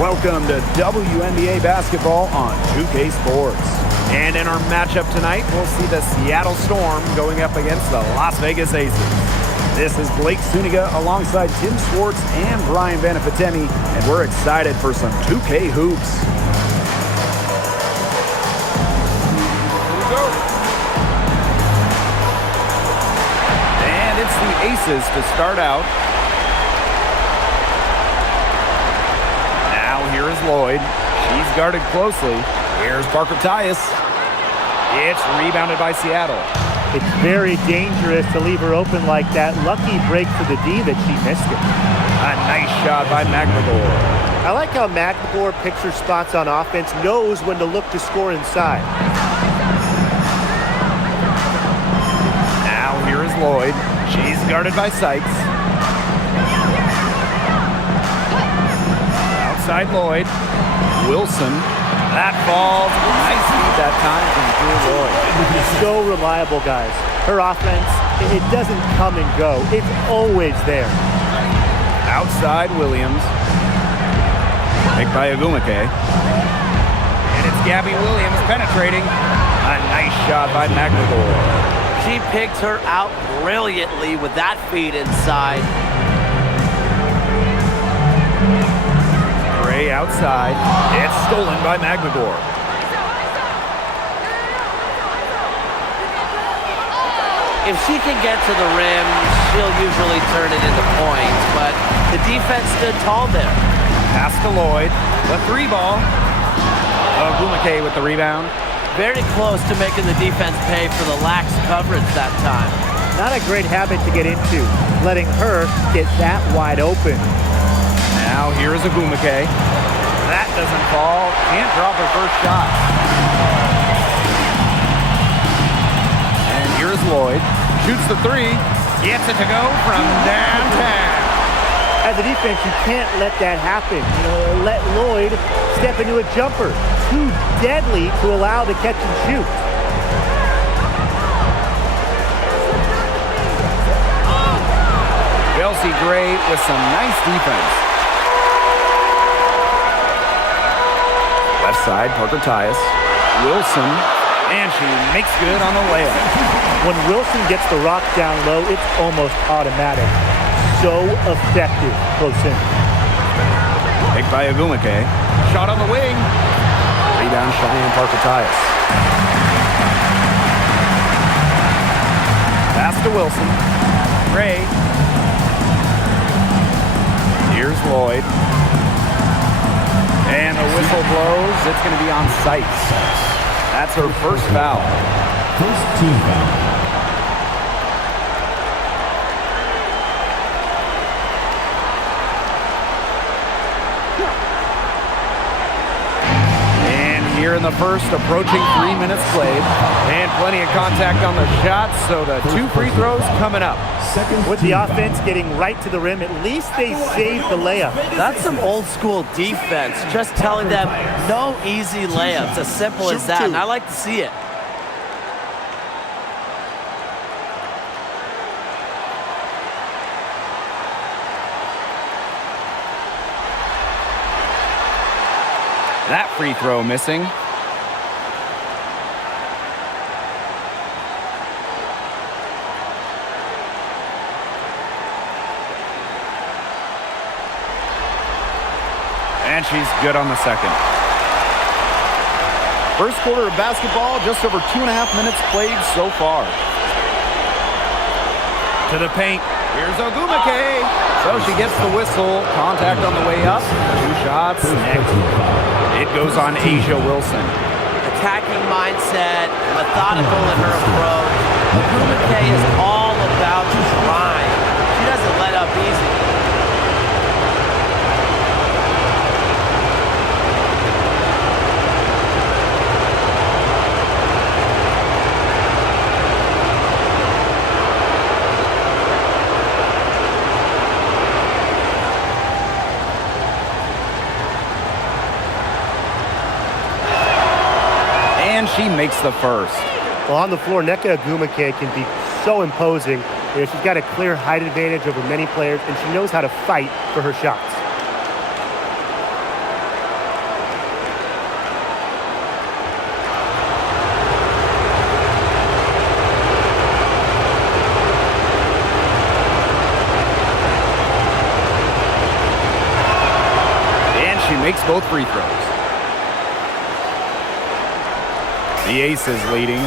Welcome to WNBA basketball on 2K Sports. And in our matchup tonight, we'll see the Seattle Storm going up against the Las Vegas Aces. This is Blake Suniga alongside Tim Swartz and Brian Vanafitemi, and we're excited for some 2K hoops. And it's the Aces to start out. Here is Lloyd. She's guarded closely. Here's Parker Tyus. It's rebounded by Seattle. It's very dangerous to leave her open like that. Lucky break for the D that she missed it. A nice shot by McNamara. I like how McNamara picks her spots on offense, knows when to look to score inside. Now here is Lloyd. She's guarded by Sykes. Outside Lloyd. Wilson. That falls. Nice feed that time from Drew Lloyd. So reliable, guys. Her offense, it doesn't come and go. It's always there. Outside Williams. Picked by Agumake. And it's Gabby Williams penetrating. A nice shot by McNamara. She picked her out brilliantly with that feed inside. Outside. It's stolen by McNamara. If she can get to the rim, she'll usually turn it into points, but the defense stood tall there. Pass to Lloyd. The three ball. Agumake with the rebound. Very close to making the defense pay for the lax coverage that time. Not a great habit to get into, letting her get that wide open. Now here is Agumake. That doesn't fall. Can't drop her first shot. And here's Lloyd. Shoots the three. Gets it to go from downtown. As a defense, you can't let that happen. Let Lloyd step into a jumper. Too deadly to allow the catch and shoot. Chelsea Gray with some nice defense. Left side, Parker Tyus. Wilson, and she makes good on the layup. When Wilson gets the rock down low, it's almost automatic. So effective close in. Picked by Agumake. Shot on the wing. Rebound Cheyenne Parker Tyus. Pass to Wilson. Gray. Here's Lloyd. And the whistle blows. It's going to be on Sykes. That's her first foul. First team foul. Here in the first, approaching 3 minutes played. And plenty of contact on the shots, so the two free throws coming up. With the offense getting right to the rim, at least they saved the layup. That's some old school defense, just telling them no easy layups, as simple as that, and I like to see it. That free throw missing. And she's good on the second. First quarter of basketball, just over 2.5 minutes played so far. To the paint. Here's Agumake. So she gets the whistle. Contact on the way up. Two shots. Next. It goes on Asia Wilson. Attacking mindset, methodical in her approach. Agumake is all about trying. She doesn't let up easy. And she makes the first. Well, on the floor, Nneka Agumake can be so imposing. She's got a clear height advantage over many players, and she knows how to fight for her shots. both free throws. The Aces leading.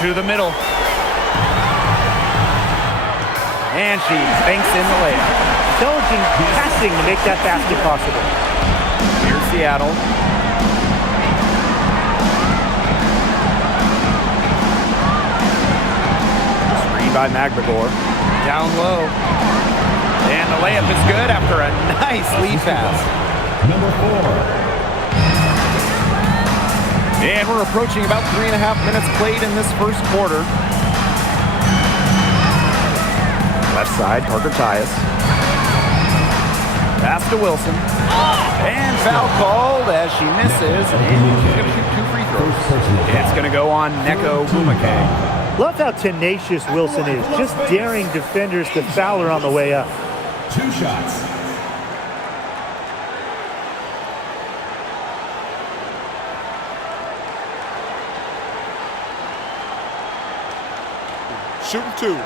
To the middle. And she banks in the layup. Intelligent passing to make that basket possible. Here's Seattle. Screen by McGregor. Down low. And the layup is good after a nice lead pass. Number 4. And we're approaching about 3.5 minutes played in this first quarter. Left side, Parker Tyus. Pass to Wilson. And foul called as she misses. And she's going to shoot 2 free throws. It's going to go on Neko Gumake. Love how tenacious Wilson is, just daring defenders to foul her on the way up. 2 shots. Shooting 2.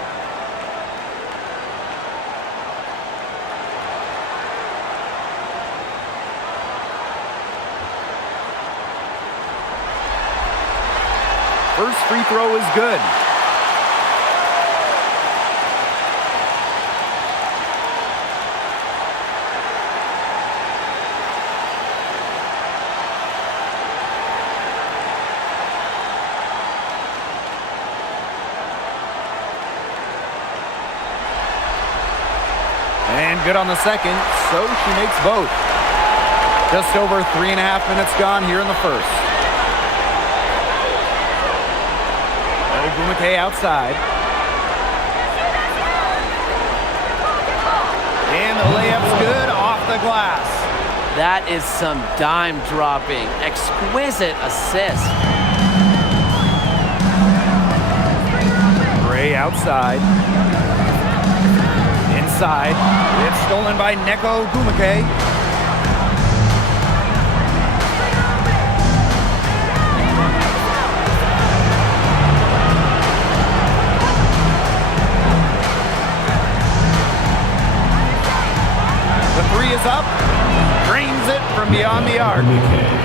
First free throw is good. And good on the second, so she makes both. Just over 3.5 minutes gone here in the first. Gumake outside. And the layup's good off the glass. That is some dime dropping. Exquisite assist. Gray outside. Inside. It's stolen by Neko Gumake. Is up, drains it from beyond the arc.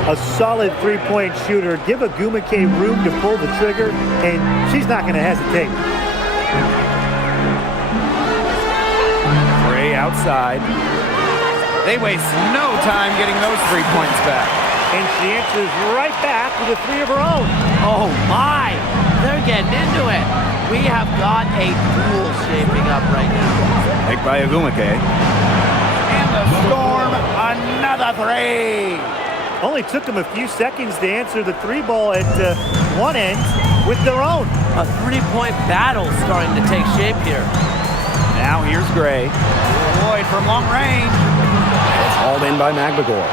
A solid three-point shooter. Give a Gumake room to pull the trigger, and she's not going to hesitate. Gray outside. They waste no time getting those 3 points back. And she answers right back with a 3 of her own. Oh my! They're getting into it. We have got a duel shaping up right now. Picked by Gumake. The Storm, another 3. Only took them a few seconds to answer the 3 ball at one end with their own. A 3-point battle starting to take shape here. Now here's Gray. Lloyd from long range. It's hauled in by McGregor.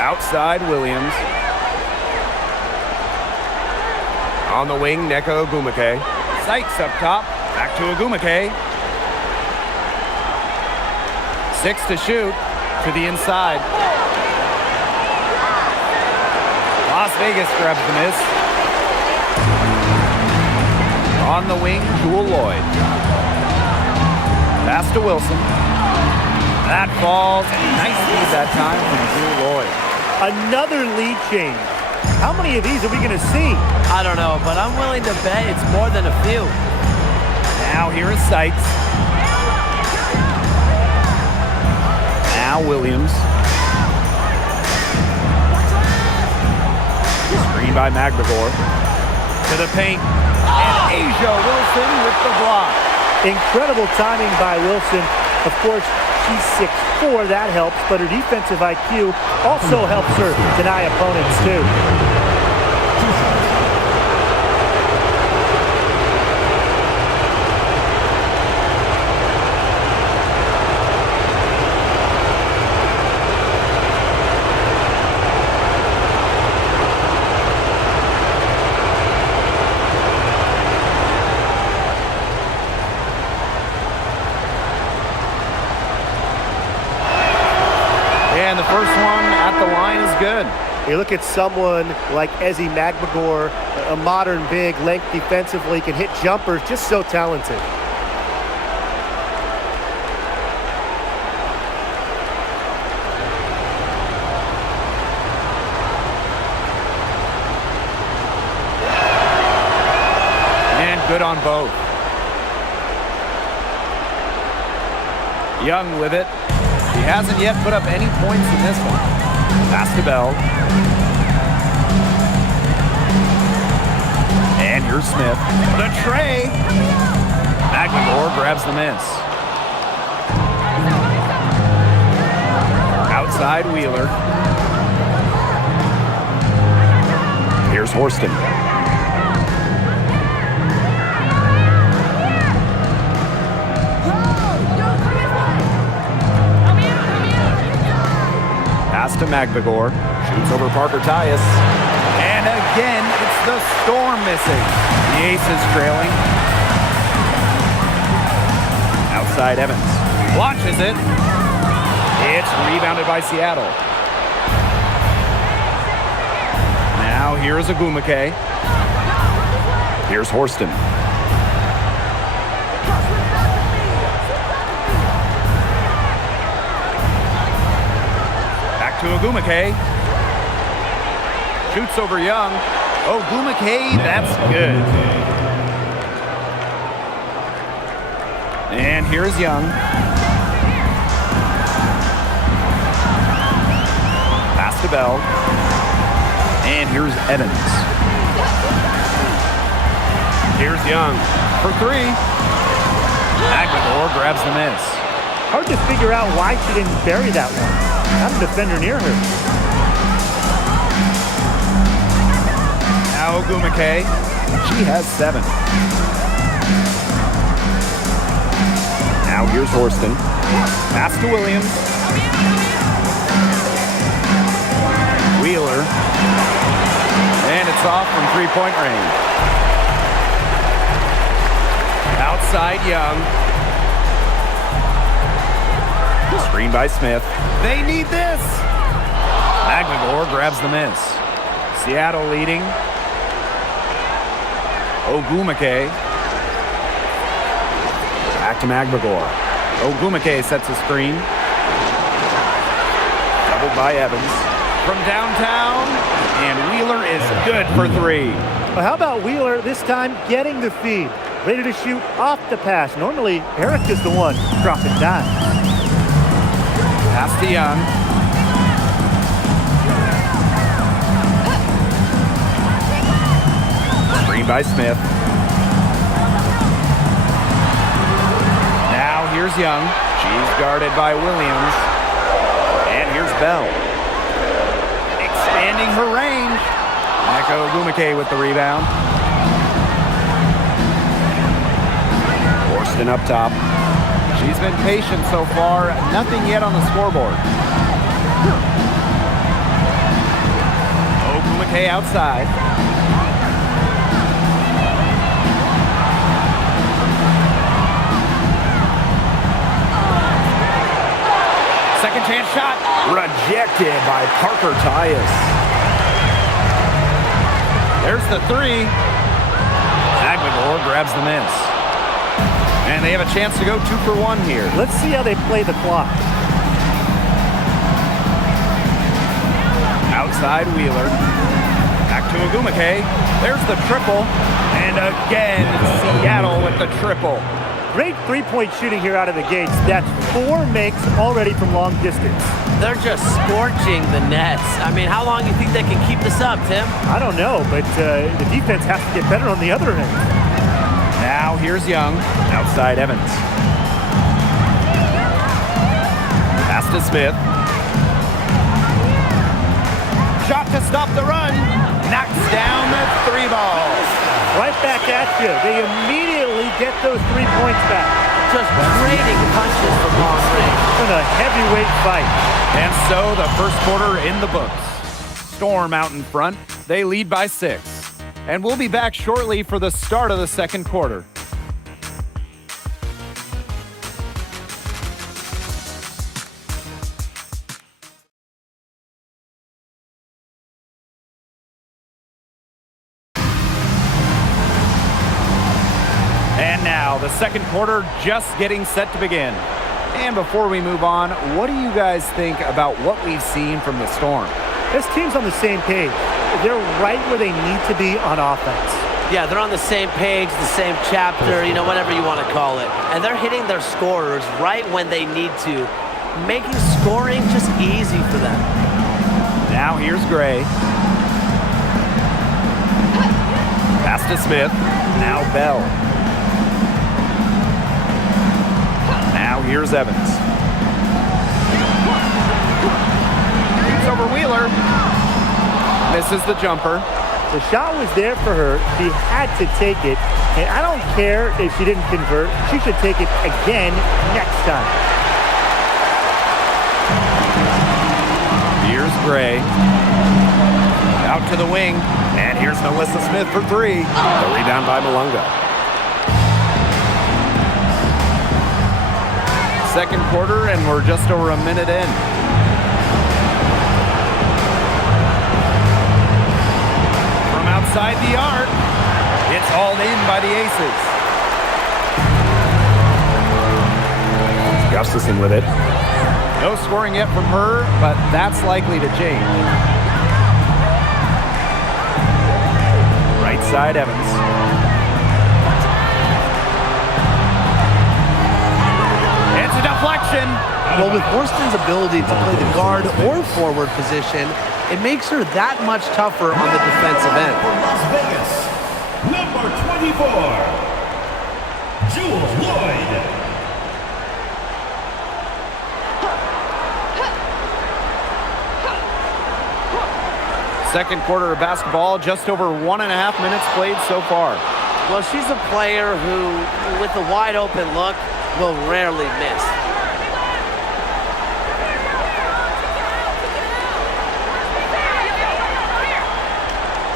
Outside Williams. On the wing, Neko Gumake. Sykes up top. Back to Gumake. 6 to shoot, to the inside. Las Vegas grabs the miss. On the wing, Jewel Lloyd. Pass to Wilson. That falls. Nice lead that time from Jewel Lloyd. Another lead change. How many of these are we going to see? I don't know, but I'm willing to bet it's more than a few. Now here is Sykes. Now Williams. Screen by McGregor. To the paint. And Asia Wilson with the block. Incredible timing by Wilson. Of course, she's 6'4", that helps, but her defensive IQ also helps her deny opponents too. And the first one at the line is good. You look at someone like Ezzy McGregor, a modern big, length defensively, can hit jumpers, just so talented. good on both. Young with it. He hasn't yet put up any points in this one. Pass to Bell. And here's Smith. The tray. McLemore grabs the miss. Outside Wheeler. Here's Horston. Pass to McVigor. Shoots over Parker Tyus. And again, it's the Storm missing. The Aces trailing. Outside Evans. Launches it. It's rebounded by Seattle. Now here's Agumake. Here's Horston. Back to Agumake. Shoots over Young. Agumake, that's good. And here's Young. Pass to Bell. And here's Evans. Here's Young for three. McVigor grabs the miss. Hard to figure out why she didn't bury that one. Not a defender near her. Now Agumake. She has 7. Now here's Horston. Pass to Williams. Wheeler. And it's off from three-point range. Outside Young. Screen by Smith. They need this. McVigor grabs the miss. Seattle leading. Agumake. Back to McVigor. Agumake sets a screen. Doubled by Evans. From downtown. And Wheeler is good for 3. Well, how about Wheeler this time getting the feed? Ready to shoot off the pass. Normally, Eric is the one dropping dimes. Pass to Young. Screen by Smith. Now here's Young. She's guarded by Williams. And here's Bell. Expanding her range. Neko Agumake with the rebound. Horston up top. She's been patient so far. Nothing yet on the scoreboard. Agumake outside. Second chance shot. Rejected by Parker Tyus. There's the 3. McVigor grabs the miss. And they have a chance to go 2 for 1 here. Let's see how they play the clock. Outside Wheeler. Back to Agumake. There's the triple. And again, Seattle with the triple. Great three-point shooting here out of the gates. That's 4 makes already from long distance. They're just scorching the nets. I mean, how long do you think they can keep this up, Tim? I don't know, but the defense has to get better on the other end. Now here's Young. Outside Evans. Pass to Smith. Shot to stop the run. Knocks down the 3 ball. Right back at you. They immediately get those 3 points back. Just trading punches from long range. In a heavyweight fight. And so the first quarter in the books. Storm out in front. They lead by 6. And we'll be back shortly for the start of the second quarter. And now the second quarter just getting set to begin. And before we move on, what do you guys think about what we've seen from the Storm? This team's on the same page. They're right where they need to be on offense. Yeah, they're on the same page, the same chapter, you know, whatever you want to call it. And they're hitting their scorers right when they need to, making scoring just easy for them. Now here's Gray. Pass to Smith. Now Bell. Now here's Evans. Shoots over Wheeler. Misses the jumper. The shot was there for her. She had to take it. And I don't care if she didn't convert. She should take it again next time. Here's Gray. Out to the wing. And here's Melissa Smith for three. The rebound by Malunga. Second quarter, and we're just over a minute in. From outside the arc, it's hauled in by the Aces. Gustafson with it. No scoring yet from her, but that's likely to change. Right side, Evans. It's a deflection. Well, with Horston's ability to play the guard or forward position, it makes her that much tougher on the defensive end. Las Vegas, number 24, Jewel Lloyd. Second quarter of basketball, just over 1.5 minutes played so far. Well, she's a player who, with a wide open look, will rarely miss.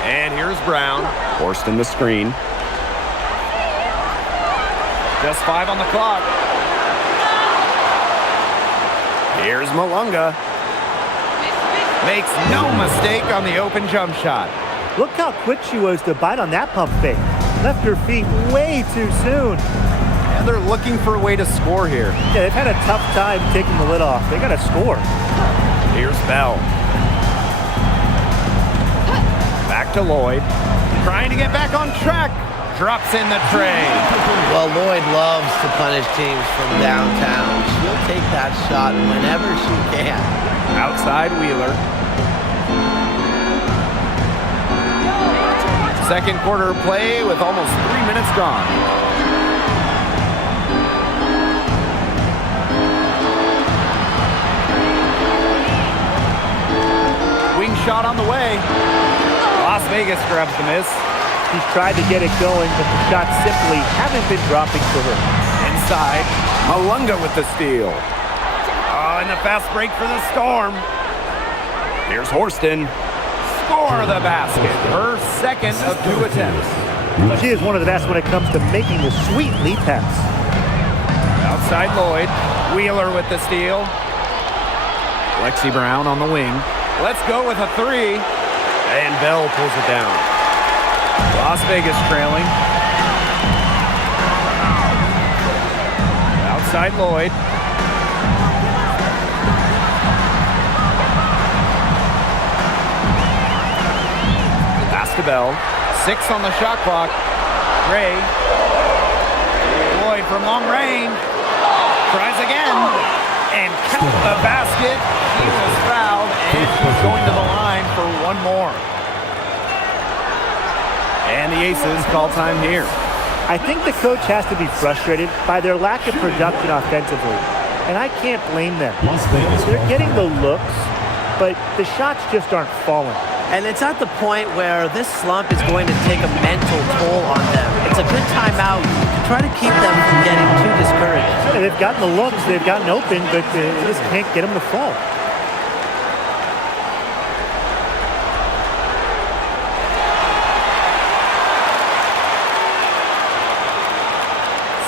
And here's Brown. Forced in the screen. Just 5 on the clock. Here's Malunga. Makes no mistake on the open jump shot. Look how quick she was to bite on that pump fake. Left her feet way too soon. And they're looking for a way to score here. Yeah, they've had a tough time taking the lid off. They got to score. Here's Bell. Back to Lloyd. Trying to get back on track. Drops in the tray. Well, Lloyd loves to punish teams from downtown. She'll take that shot whenever she can. Outside Wheeler. Second quarter play with almost 3 minutes gone. Wing shot on the way. Las Vegas grabs the miss. She's tried to get it going, but the shots simply haven't been dropping for her. Inside, Malunga with the steal. Oh, and the fast break for the Storm. Here's Horston. Score the basket. Her second of 2 attempts. She is one of the best when it comes to making the sweet lead pass. Outside Lloyd. Wheeler with the steal. Lexi Brown on the wing. Let's go with a 3. And Bell pulls it down. Las Vegas trailing. Outside Lloyd. Pass to Bell. 6 on the shot clock. Gray. Lloyd from long range. Tries again. And count the basket. He was fouled, and she's going to the line for one more. And the Aces call time here. I think the coach has to be frustrated by their lack of production offensively. And I can't blame them. They're getting the looks, but the shots just aren't falling. And it's at the point where this slump is going to take a mental toll on them. It's a good timeout to try to keep them from getting too discouraged. Yeah, they've gotten the looks, they've gotten open, but they just can't get them to fall.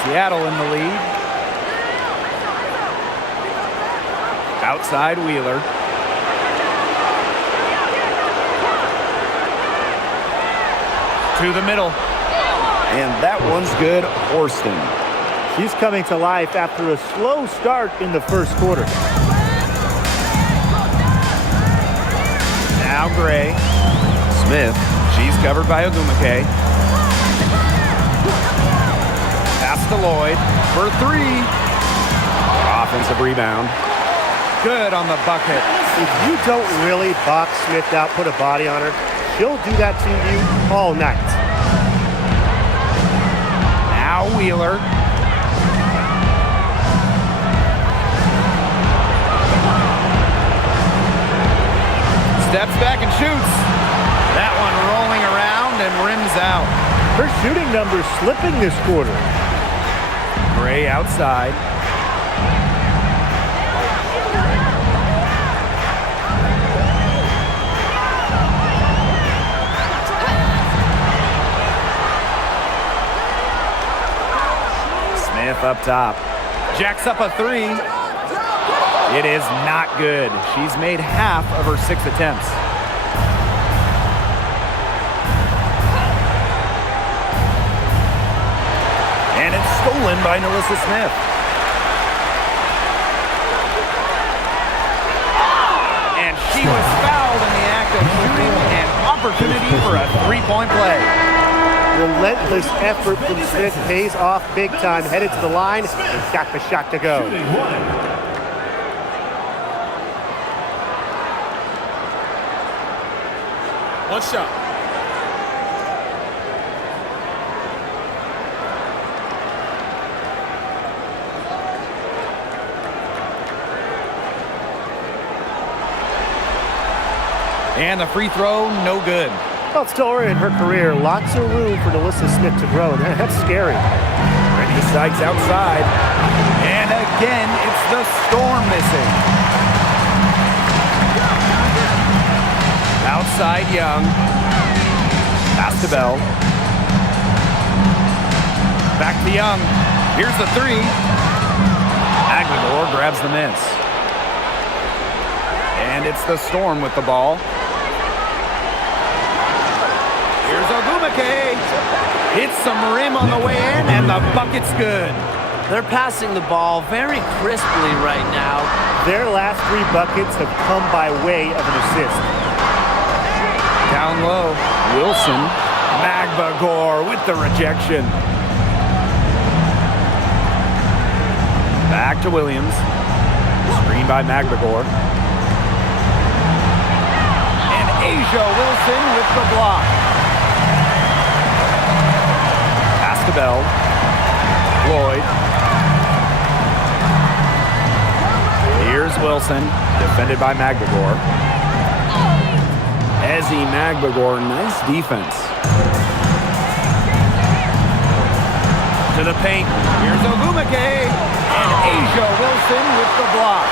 Seattle in the lead. Outside Wheeler. To the middle. And that one's good. Horston. She's coming to life after a slow start in the first quarter. Now Gray. Smith. She's covered by Ogumake. to Lloyd for three. Offensive rebound. Good on the bucket. If you don't really box Smith out, put a body on her, she'll do that to you all night. Now Wheeler. Steps back and shoots. That one rolling around and rims out. Her shooting numbers slipping this quarter. Gray outside. Smith up top. Jacks up a three. It is not good. She's made half of her 6 attempts. And it's stolen by Nalissa Smith. And she was fouled in the act of shooting an opportunity for a three-point play. Relentless effort from Smith pays off big time. Headed to the line and got the shot to go. One shot. And the free throw, no good. Well, still early in her career, lots of room for Nalissa Smith to grow. That's scary. Brittany Sykes outside. And again, it's the Storm missing. Outside Young. Pass to Bell. Back to Young. Here's the three. Aguilar grabs the miss. And it's the Storm with the ball. Here's Ogumake. Hits some rim on the way in, and the bucket's good. They're passing the ball very crisply right now. Their last 3 buckets have come by way of an assist. Down low, Wilson. Magbagor with the rejection. Back to Williams. Screen by Magbagor. And Asia Wilson with the block. Pass to Bell. Lloyd. Here's Wilson, defended by Magbagor. Ezzy Magbagor, nice defense. To the paint. Here's Ogumake. And Asia Wilson with the block.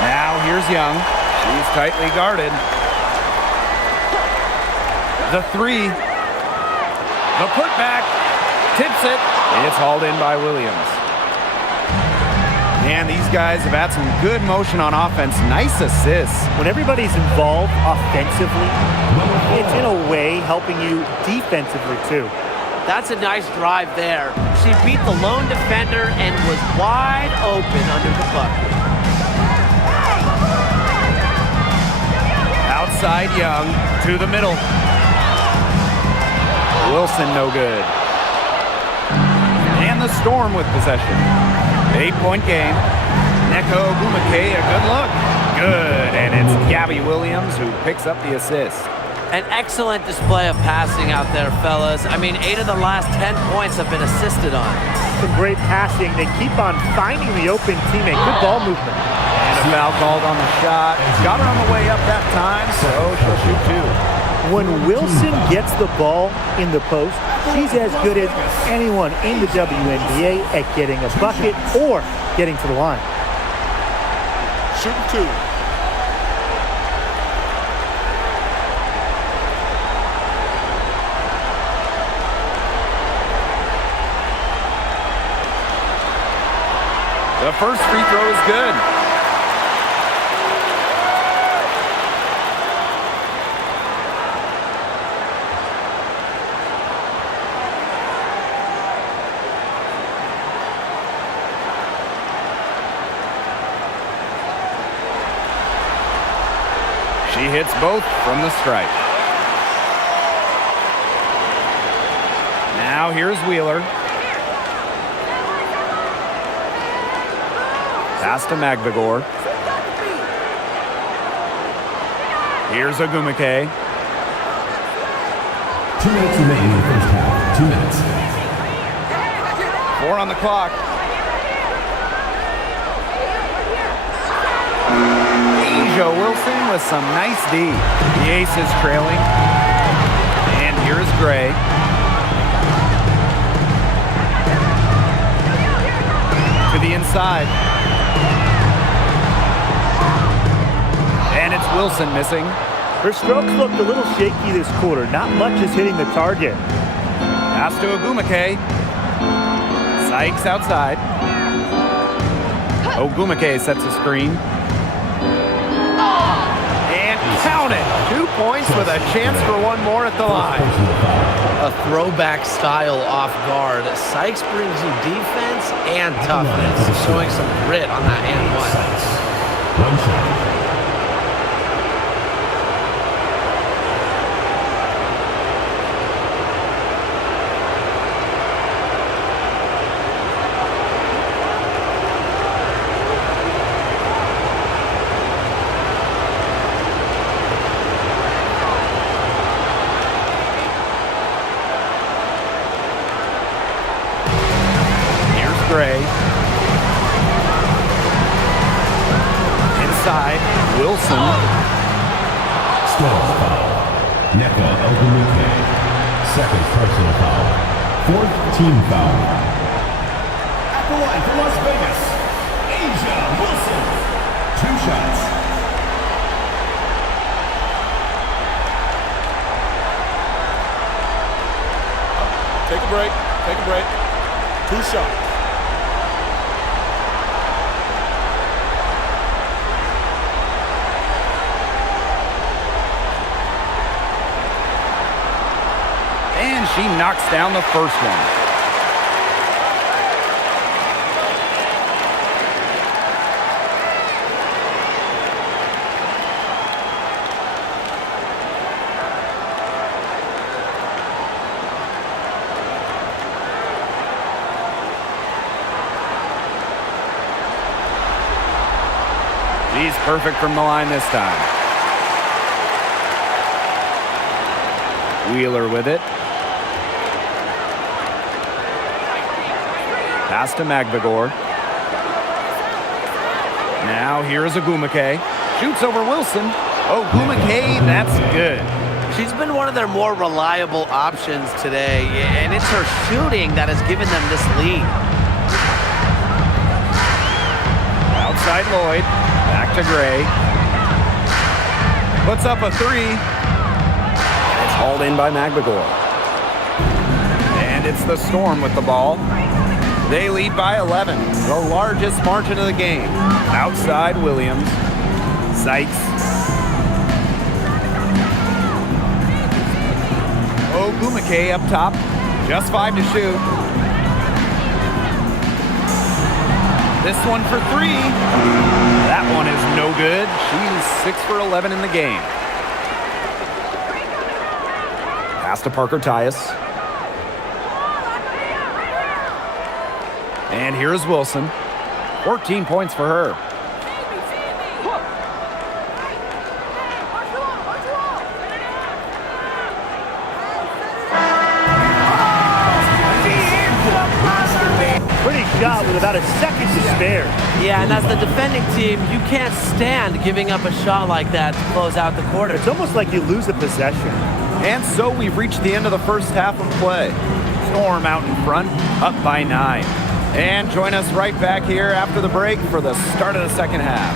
Now here's Young. She's tightly guarded. The three. The putback. Tips it. It's hauled in by Williams. Man, these guys have had some good motion on offense. Nice assists. When everybody's involved offensively, it's in a way helping you defensively too. That's a nice drive there. She beat the lone defender and was wide open under the bucket. Outside Young to the middle. Wilson no good. And the Storm with possession. 8-point game. Neko Ogumake, a good look. Good, and it's Gabby Williams who picks up the assist. An excellent display of passing out there, fellas. I mean, 8 of the last 10 points have been assisted on. Some great passing. They keep on finding the open teammate. Good ball movement. And a foul called on the shot. Got her on the way up that time, so she'll shoot 2. When Wilson gets the ball in the post, she's as good as anyone in the WNBA at getting a bucket or getting to the line. Shooting 2. The first free throw is good. She hits both from the stripe. Now here's Wheeler. Pass to Magvigor. Here's Ogumake. 2 minutes remaining in the first half. 2 minutes. 4 on the clock. Asia Wilson with some nice D. The ace is trailing. And here's Gray. To the inside. And it's Wilson missing. Her strokes looked a little shaky this quarter. Not much is hitting the target. Pass to Ogumake. Sykes outside. Ogumake sets a screen. And count it. 2 points with a chance for one more at the line. A throwback style off guard. Sykes brings you defense and toughness, showing some grit on that and one. One shot. Gray. Inside, Wilson. Stall foul. Neka Ogumake. Second personal foul. Fourth team foul. At the line for Las Vegas, Asia Wilson. 2 shots. Take a break. Take a break. 2 shots. And she knocks down the first one. She's perfect from the line this time. Wheeler with it. Pass to Magvigor. Now here's Ogumake. Shoots over Wilson. Ogumake, that's good. She's been one of their more reliable options today, and it's her shooting that has given them this lead. Outside Lloyd. Back to Gray. Puts up a 3. And it's hauled in by Magvigor. And it's the Storm with the ball. They lead by 11, the largest margin of the game. Outside Williams. Sykes. Ogumake up top. Just 5 to shoot. This one for 3. That one is no good. She's 6 for 11 in the game. Pass to Parker Tyus. And here's Wilson. 14 points for her. Pretty shot with about a second to spare. Yeah, and as the defending team, you can't stand giving up a shot like that to close out the quarter. It's almost like you lose a possession. And so we've reached the end of the first half of play. Storm out in front, up by 9. And join us right back here after the break for the start of the second half.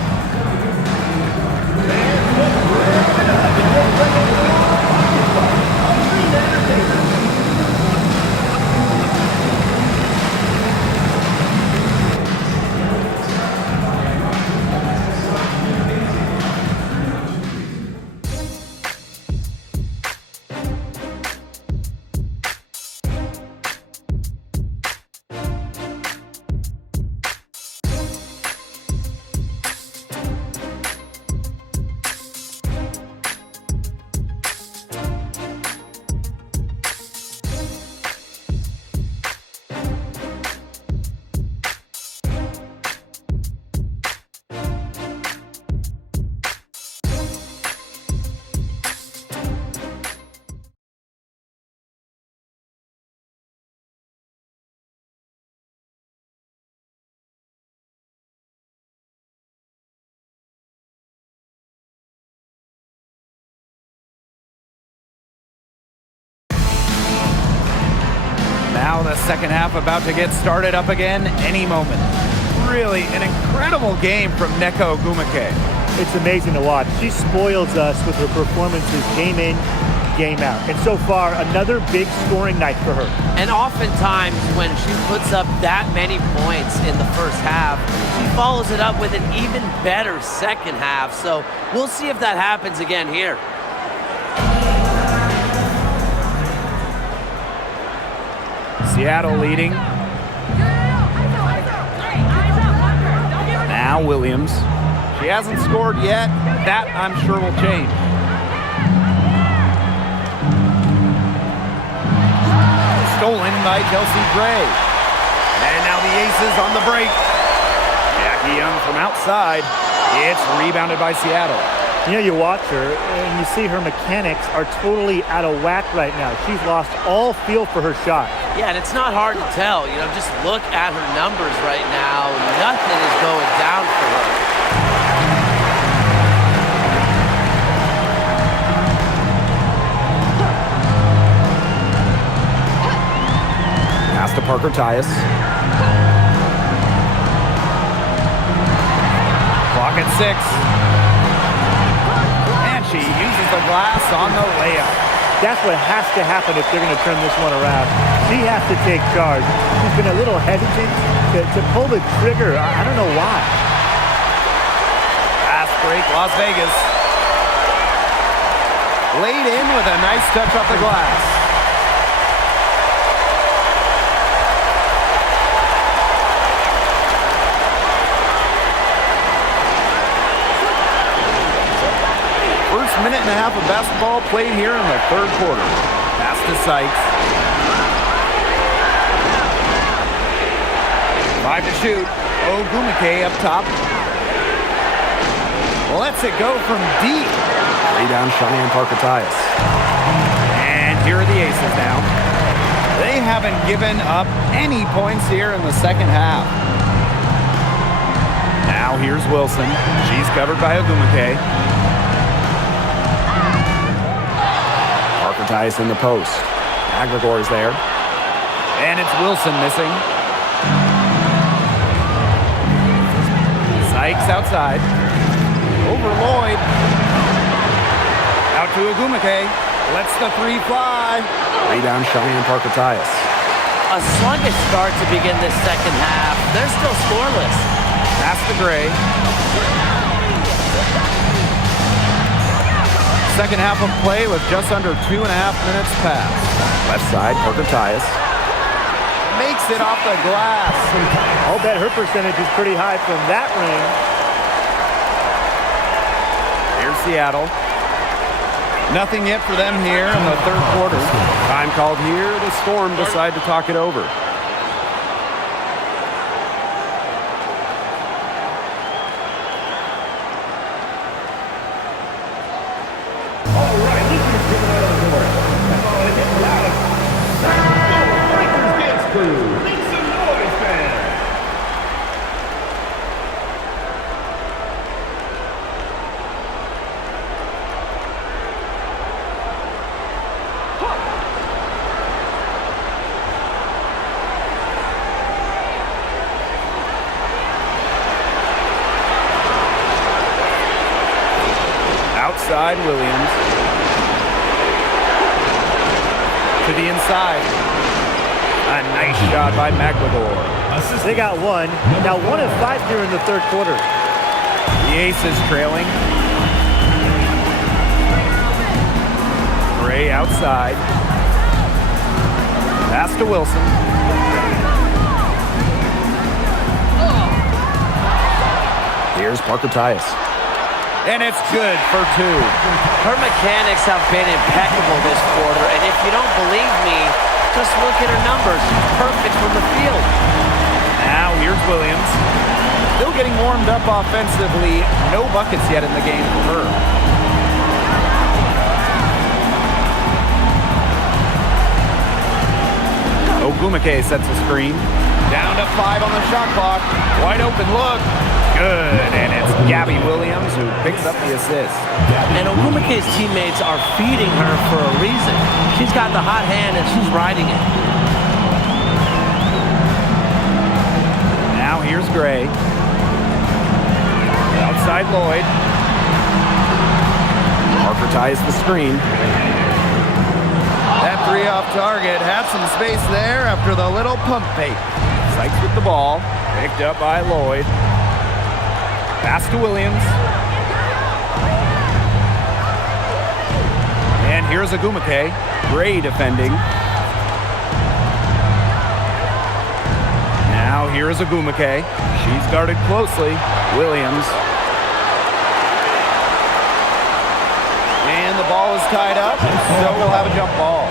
Well, the second half about to get started up again any moment. Really an incredible game from Nneka Ogwumike. It's amazing to watch. She spoils us with her performances game in, game out. And so far, another big scoring night for her. And oftentimes when she puts up that many points in the first half, she follows it up with an even better second half. So we'll see if that happens again here. Seattle leading. Now Williams. She hasn't scored yet. That, I'm sure, will change. Stolen by Chelsea Gray. And now the Aces on the break. Jackie Young from outside. It's rebounded by Seattle. You know, you watch her and you see her mechanics are totally out of whack right now. She's lost all feel for her shot. Yeah, and it's not hard to tell. You know, just look at her numbers right now. Nothing is going down for her. Pass to Parker Tyus. Clock at 6. And she uses the glass on the layup. That's what has to happen if they're going to turn this one around. She has to take charge. She's been a little hesitant to pull the trigger. I don't know why. Fast break, Las Vegas. Laid in with a nice touch off the glass. First minute and a half of basketball played here in the third quarter. Pass to Sykes. 5 to shoot. Ogwumike up top. Lets it go from deep. Rebound, Cheyenne Parker Tyus. And here are the Aces now. They haven't given up any points here in the second half. Now here's Wilson. She's covered by Ogwumike. Parker Tyus in the post. Agregor's there. And it's Wilson missing. Sykes outside. Over Lloyd. Out to Ogwumike. Lets the three fly. Rebound, Cheyenne Parker Tyus. A sluggish start to begin this second half. They're still scoreless. Pass to Gray. Second half of play with just under 2.5 minutes passed. Left side, Parker Tyus. Makes it off the glass. I'll bet her percentage is pretty high from that ring. Here's Seattle. Nothing yet for them here in the third quarter. Time called here. The Storm decide to talk it over. Outside, Williams. To the inside. A nice shot by McLegore. They got one. Now 1 of 5 here in the third quarter. The Aces trailing. Gray outside. Pass to Wilson. Here's Parker Tyus. And it's good for 2. Her mechanics have been impeccable this quarter, and if you don't believe me, just look at her numbers. She's perfect from the field. Now here's Williams. Still getting warmed up offensively. No buckets yet in the game for her. Ogwumike sets a screen. Down to 5 on the shot clock. Wide open look. Good, and it's Gabby Williams who picks up the assist. And Ogwumike's teammates are feeding her for a reason. She's got the hot hand and she's riding it. here's Gray. Outside Lloyd. Parker ties the screen. That three off target had some space there after the little pump fake. Sykes with the ball. Picked up by Lloyd. Pass to Williams. And here's Agumake. Gray defending. Now here's Agumake. She's guarded closely. Williams. And the ball is tied up, so we'll have a jump ball.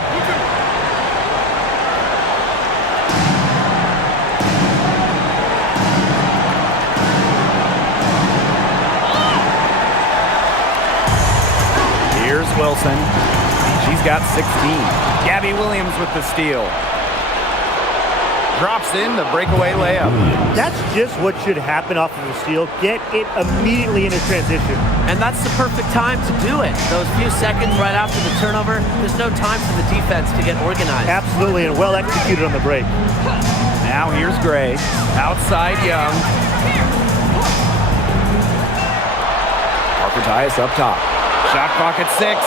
Here's Wilson. She's got 16. Gabby Williams with the steal. Drops in the breakaway layup. That's just what should happen off of the steal. Get it immediately into transition. And that's the perfect time to do it. Those few seconds right after the turnover, there's no time for the defense to get organized. Absolutely, and well executed on the break. Now here's Gray. Outside Young. Parker Tyus up top. Shot clock at 6.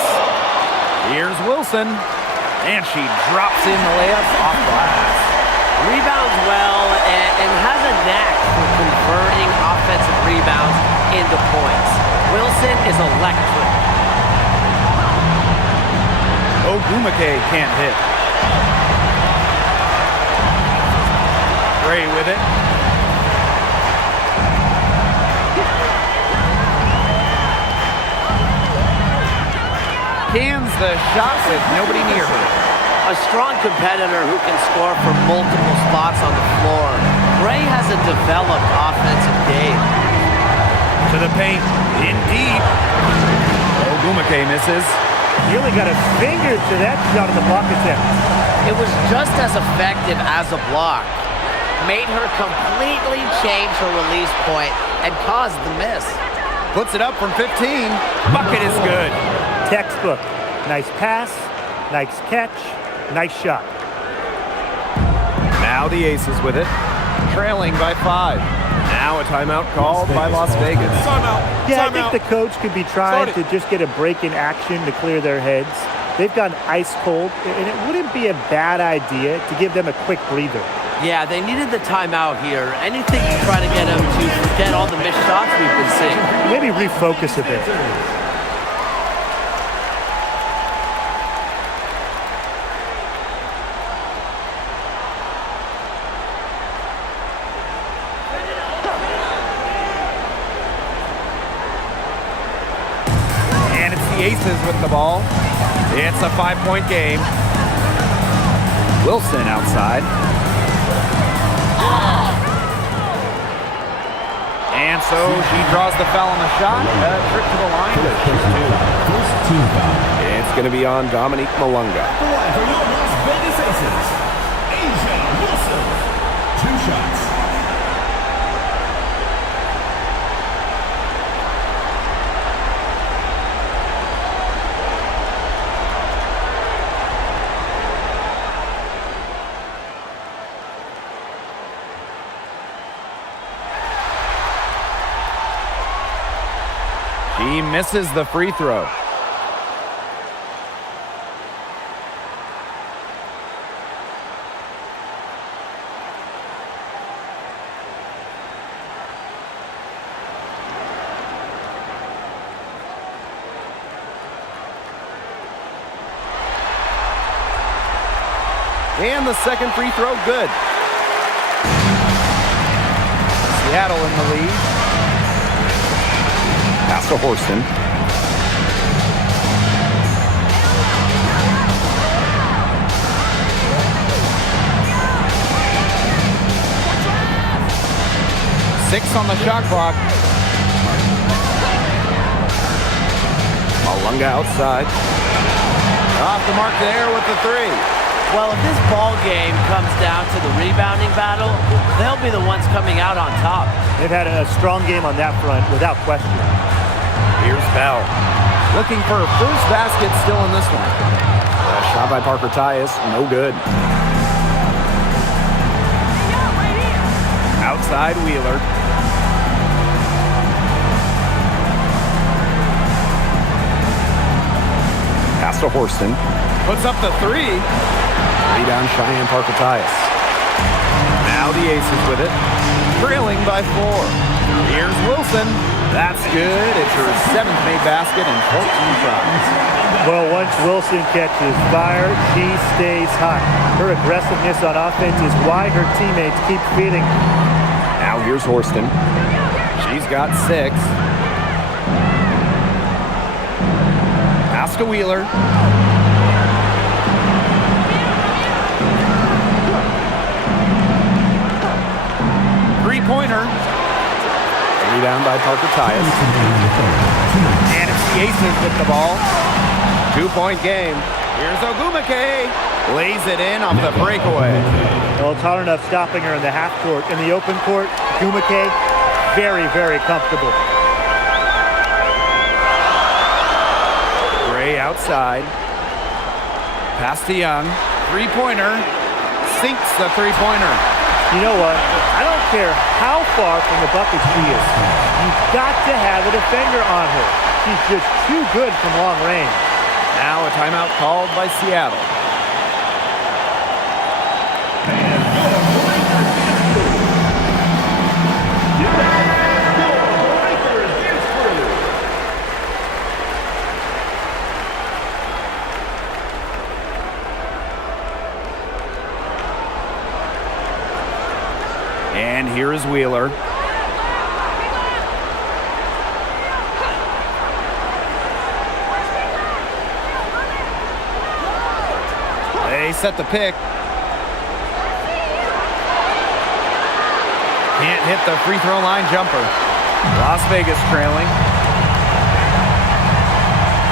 Here's Wilson. And she drops in the layup off glass. Rebounds well and has a knack for converting offensive rebounds into points. Wilson is electric. Agumake can't hit. Gray with it. Cans the shot with nobody near her. A strong competitor who can score from multiple spots on the floor. Gray has a developed offensive game. To the paint, in deep. Agumake misses. He only got a finger to that shot on the block attempt. It was just as effective as a block. Made her completely change her release point and caused the miss. Puts it up from 15. Bucket is good. Textbook. Nice pass, nice catch, nice shot. Now the Aces with it. Trailing by 5. Now a timeout called by Las Vegas. Timeout. Yeah, I Timeout. think the coach could be trying to just get a break in action to clear their heads. They've gotten ice cold, and it wouldn't be a bad idea to give them a quick breather. Yeah, they needed the timeout here. Anything to try to get them to forget all the missed shots we've been seeing. Maybe refocus a bit. Aces with the ball. It's a 5-point game. Wilson outside. And so she draws the foul on the shot. A trip to the line to shoot 2. It's going to be on Dominique Malunga. For your Las Vegas Aces, Asia Wilson. 2 shots. He misses the free throw. And the second free throw, good. Seattle in the lead. Pass to Horston. Six on the shot clock. Malunga outside. Off the mark there with the 3. Well, if this ball game comes down to the rebounding battle, they'll be the ones coming out on top. They've had a strong game on that front, without question. Here's Bell. Looking for her first basket still in this one. Shot by Parker Tyus, no good. Outside Wheeler. Pass to Horston. Puts up the three. Rebound Cheyenne Parker-Tyus. Now the Aces with it. Trailing by 4. Here's Wilson. That's good. It's her 7th made basket and 14 tries. Well, once Wilson catches fire, she stays hot. Her aggressiveness on offense is why her teammates keep feeding. Now here's Horston. She's got 6. Pass to Wheeler. Three-pointer. Rebound by Parker-Tyus. And it's the Aces with the ball. 2-point game. Here's Ogumake. Lays it in off the breakaway. Well, it's hard enough stopping her in the half court. In the open court, Ogumake, very, very comfortable. Gray outside. Pass to Young. Three-pointer. Sinks the three-pointer. You know what? I don't care how far from the bucket she is. You've got to have a defender on her. She's just too good from long range. Now a timeout called by Seattle. And here is Wheeler. They set the pick. Can't hit the free throw line jumper. Las Vegas trailing.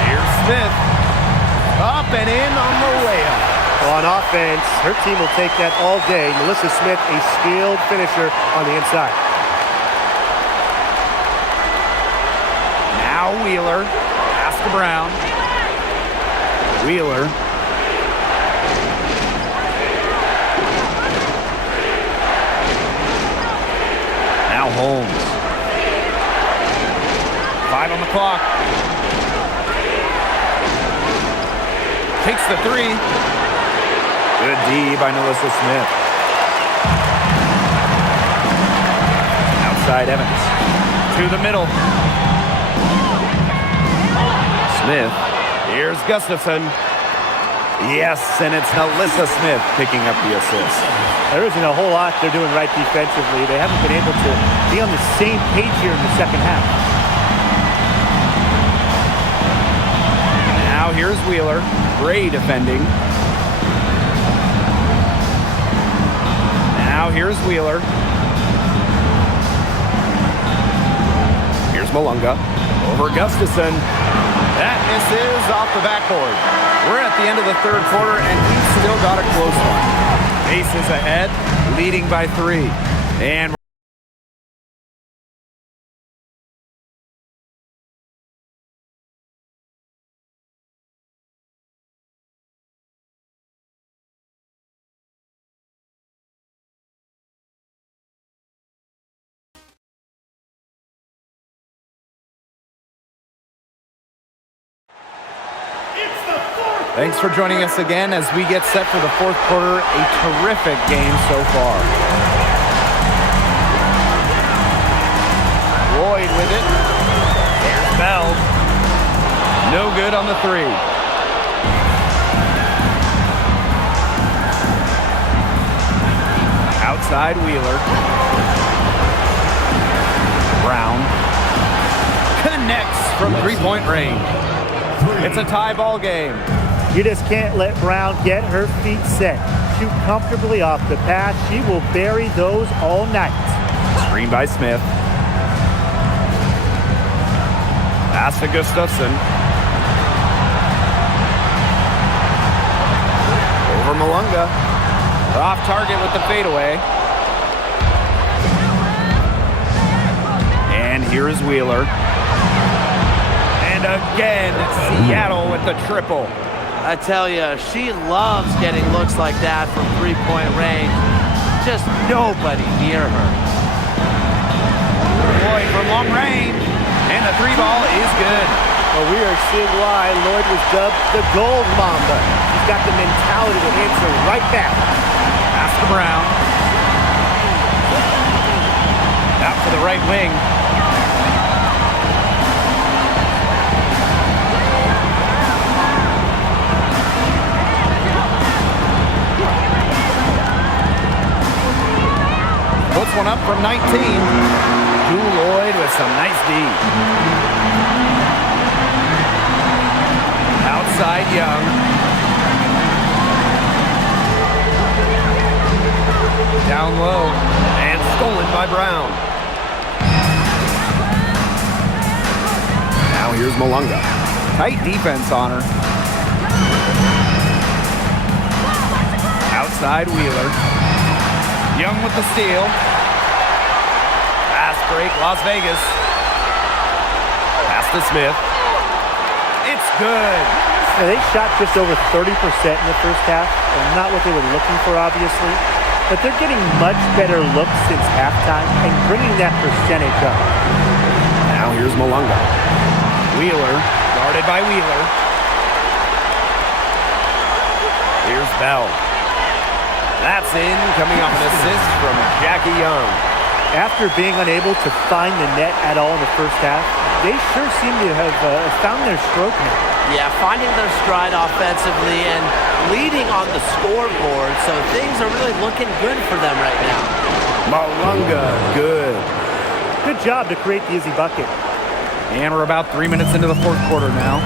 Here's Smith. Up and in on the layup. Well, on offense, her team will take that all day. Melissa Smith, a skilled finisher on the inside. Now Wheeler. Pass to Brown. Wheeler. Now Holmes. 5 on the clock. Takes the three. Good D by Melissa Smith. Outside Evans. To the middle. Smith. Here's Gustafson. Yes, and it's Melissa Smith picking up the assist. There isn't a whole lot they're doing right defensively. They haven't been able to be on the same page here in the second half. Now here's Wheeler. Gray defending. Now here's Wheeler. Here's Malunga. Over Gustafson. That misses off the backboard. We're at the end of the third quarter, and we've still got a close one. Aces ahead, leading by 3. And thanks for joining us again as we get set for the fourth quarter. A terrific game so far. Lloyd with it. There's Bell. No good on the three. Outside Wheeler. Brown. Connects from three-point range. It's a tie ball game. You just can't let Brown get her feet set. Shoot comfortably off the pass. She will bury those all night. Screen by Smith. Pass to Gustafson. Over Malunga. Off target with the fadeaway. And here's Wheeler. And again, Seattle with the triple. I tell you, she loves getting looks like that from three-point range. Just nobody near her. from long range. And the three ball is good. Well, we are seeing why Lloyd was dubbed the Gold Mamba. He's got the mentality to answer right back. Pass to Brown. Out to the right wing. Puts one up from 19. Jewel Lloyd with some nice D. Outside Young. Down low. And stolen by Brown. Now here's Malunga. Tight defense on her. Outside Wheeler. Young with the steal. Fast break, Las Vegas. Pass to Smith. It's good. Now, they shot just over 30% in the first half. And not what they were looking for, obviously. But they're getting much better looks since halftime and bringing that percentage up. Now here's Malunga. Wheeler, guarded by Wheeler. Here's Bell. That's in, coming off an assist from Jackie Young. After being unable to find the net at all in the first half, they sure seem to have found their stroke now. Yeah, finding their stride offensively and leading on the scoreboard, so things are really looking good for them right now. Malunga, good. Good job to create the easy bucket. And we're about 3 minutes into the fourth quarter now.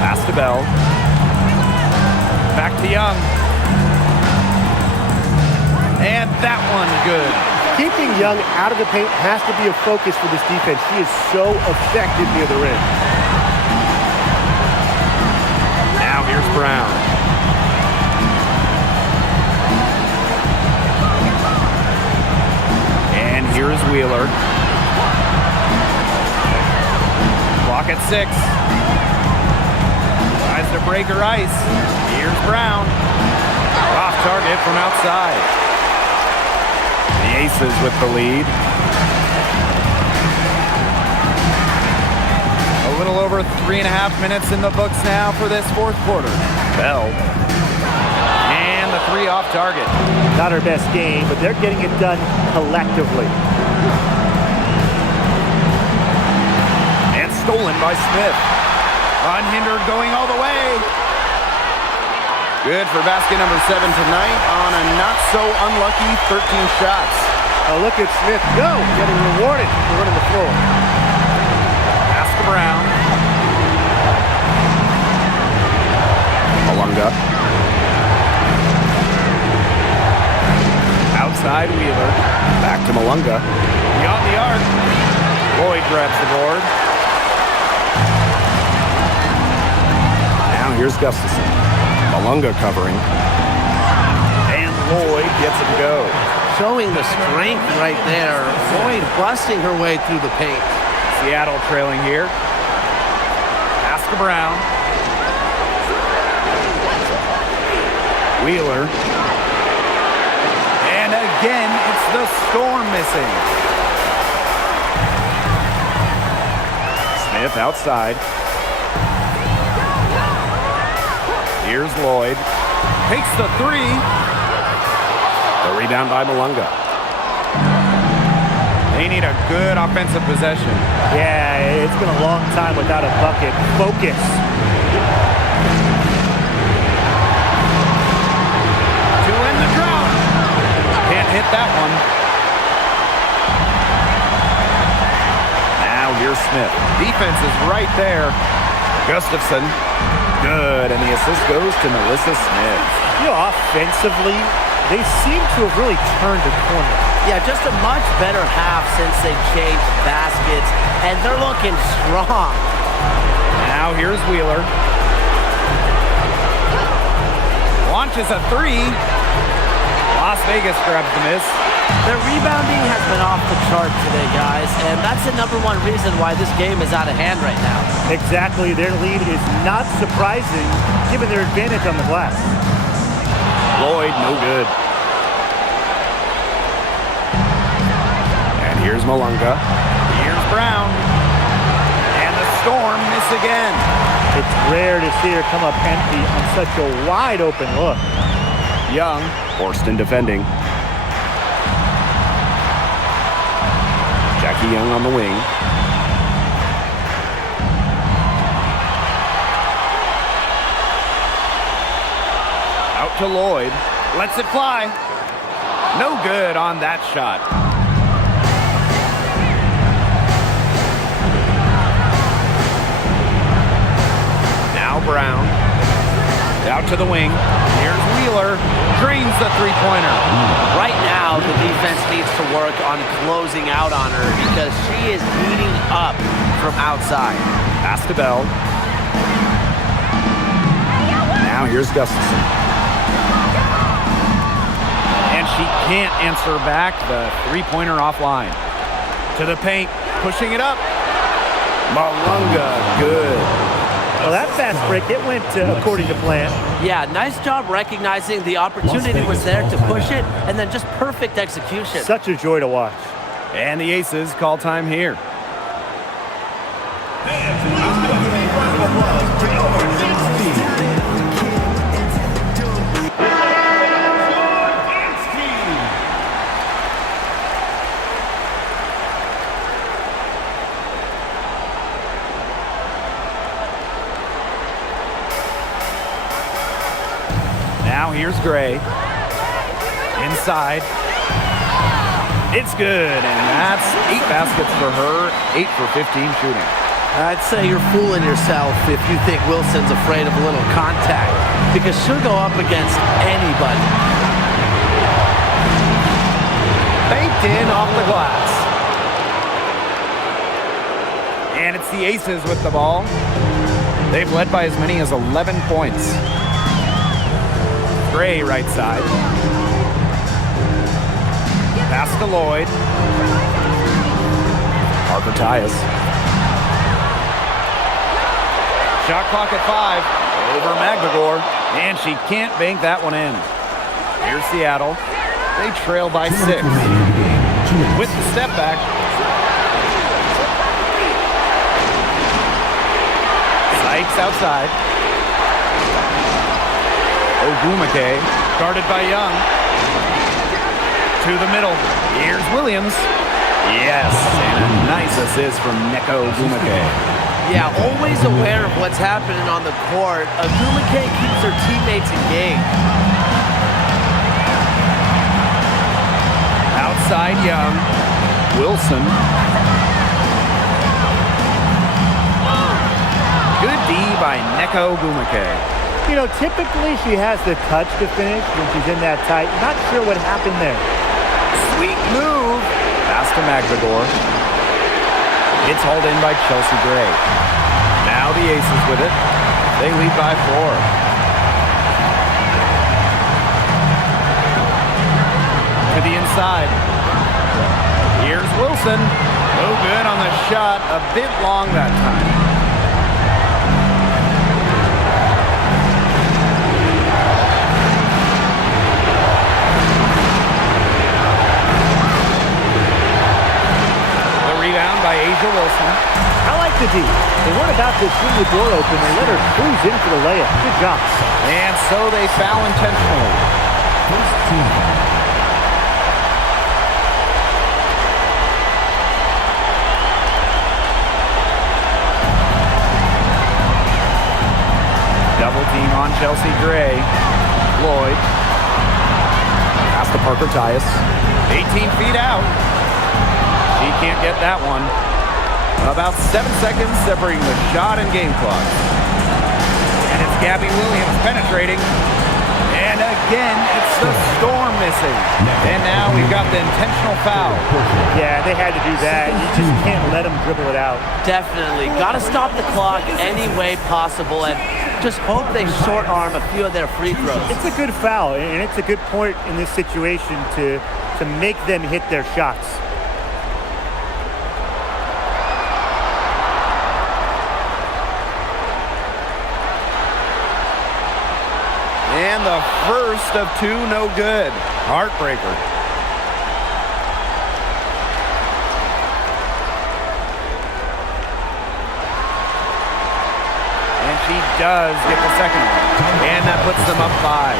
Pass to Bell. Back to Young. And that one good. Keeping Young out of the paint has to be a focus for this defense. She is so effective near the rim. Now here's Brown. And here's Wheeler. Clock at 6. Tries to break her ice. Here's Brown. Off target from outside. The Aces with the lead. A little over 3.5 minutes in the books now for this fourth quarter. Bell. And the three off target. Not her best game, but they're getting it done collectively. And stolen by Smith. Unhindered going all the way. Good for basket number 7 tonight on a not-so-unlucky 13 shots. Oh, look at Smith go, getting rewarded for running the floor. Pass to Brown. Malunga. Outside Wheeler. Back to Malunga. Beyond the arc. Lloyd grabs the board. Now here's Gustafson. Malunga covering. And Lloyd gets it to go. Showing the strength right there. Lloyd busting her way through the paint. Seattle trailing here. Pass to Brown. Wheeler. And again, it's the Storm missing. Smith outside. Here's Lloyd. Takes the three. The rebound by Malunga. They need a good offensive possession. Yeah, it's been a long time without a bucket. Focus. To end the drought. Can't hit that one. Now here's Smith. Defense is right there. Gustafson. Good, and the assist goes to Melissa Smith. You know, offensively, they seem to have really turned a corner. Yeah, just a much better half since they changed baskets, and they're looking strong. Now here's Wheeler. Launches a three. Las Vegas grabs the miss. Their rebounding has been off the chart today, guys, and that's the number one reason why this game is out of hand right now. Exactly. Their lead is not surprising, given their advantage on the glass. Lloyd, no good. And Here's Malunga. Here's Brown. And the Storm miss again. It's rare to see her come up empty on such a wide open look. Young, forced in defending. Jackie Young on the wing. Out to Lloyd. Lets it fly. No good on that shot. Now Brown. Out to the wing. Here's Wheeler. Drains the three-pointer. Right now, the defense needs to work on closing out on her because she is heating up from outside. Pass to Bell. Now here's Gustafson. And she can't answer back. The three-pointer offline. To the paint. Pushing it up. Malunga, good. Well, that fast break, it went according to plan. Yeah, nice job recognizing the opportunity was there to push it, and then just perfect execution. Such a joy to watch. And the Aces call time here. Now here's Gray. Inside. It's good, and that's 8 baskets for her, 8 for 15 shooting. I'd say you're fooling yourself if you think Wilson's afraid of a little contact, because she'll go up against anybody. Baked in off the glass. And it's the Aces with the ball. They've led by as many as 11 points. Gray right side. Pass to Lloyd. Parker Tyus. Shot clock at 5. Over Magdagor. And she can't bank that one in. Here's Seattle. They trail by 6. With the step back. Sykes outside. Ogwumike, guarded by Young. To the middle. Here's Williams. Yes, and a nice assist from Neko Ogwumike. Yeah, always aware of what's happening on the court. Ogwumike keeps her teammates engaged. Outside Young. Wilson. Good D by Neko Ogwumike. You know, typically she has the touch to finish when she's in that tight. Not sure what happened there. Sweet move. Pass to Magdagor. It's hauled in by Chelsea Gray. Now the Aces with it. They lead by 4. To the inside. Here's Wilson. No good on the shot. A bit long that time. Rebound by Asia Wilson. I like the D. They weren't about to swing the door open. They let her cruise in for the layup. Good job. And so they foul intentionally. First team. Double team on Chelsea Gray. Lloyd. Pass to Parker Tyus. 18 feet out. He can't get that one. About 7 seconds separating the shot and game clock. And it's Gabby Williams penetrating. And again, it's the Storm missing. And now we've got the intentional foul. Yeah, they had to do that. You just can't let them dribble it out. Definitely. Got to stop the clock any way possible and just hope they short arm a few of their free throws. It's a good foul, and it's a good point in this situation to make them hit their shots. And the first of 2, no good. Heartbreaker. does get the second one, and that puts them up 5.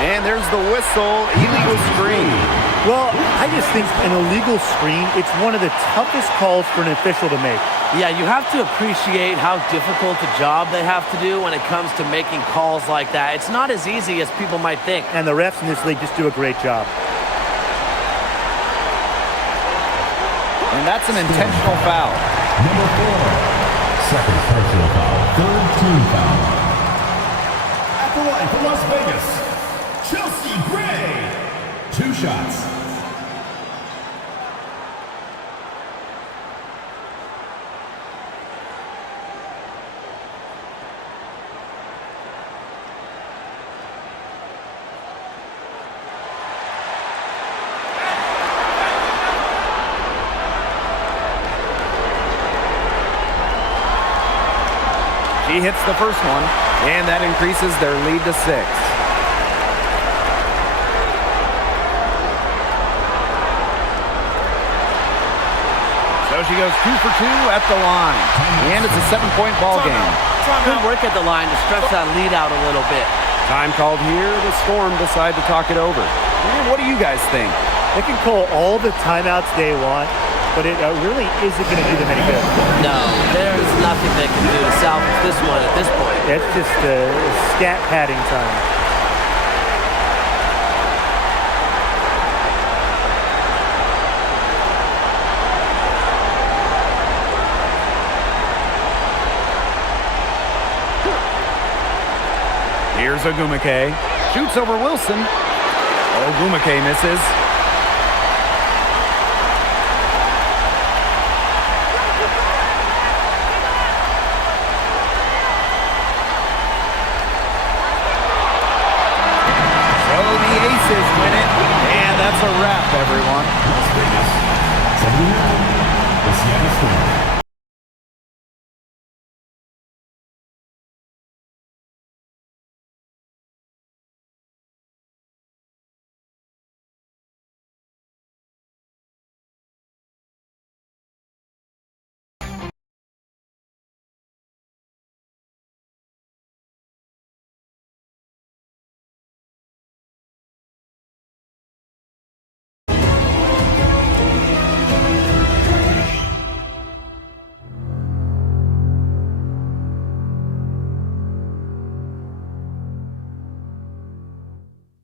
And there's the whistle, illegal screen. Well, I just think an illegal screen, it's one of the toughest calls for an official to make. Yeah, you have to appreciate how difficult a job they have to do when it comes to making calls like that. It's not as easy as people might think. And the refs in this league just do a great job. And that's an intentional foul. Number 4. Second personal foul. Third team foul. At the line for Las Vegas, Chelsea Gray. 2 shots. She hits the first one, and that increases their lead to 6. So she goes 2 for 2 at the line, and it's a 7-point ball game. Good work at the line to stretch that lead out a little bit. Time called here. The Storm decide to talk it over. And what do you guys think? They can call all the timeouts they want, but it really isn't going to do them any good. No, there's nothing they can do to salvage this one at this point. It's just stat padding time. Here's Ogumake. Shoots over Wilson. Ogumake misses.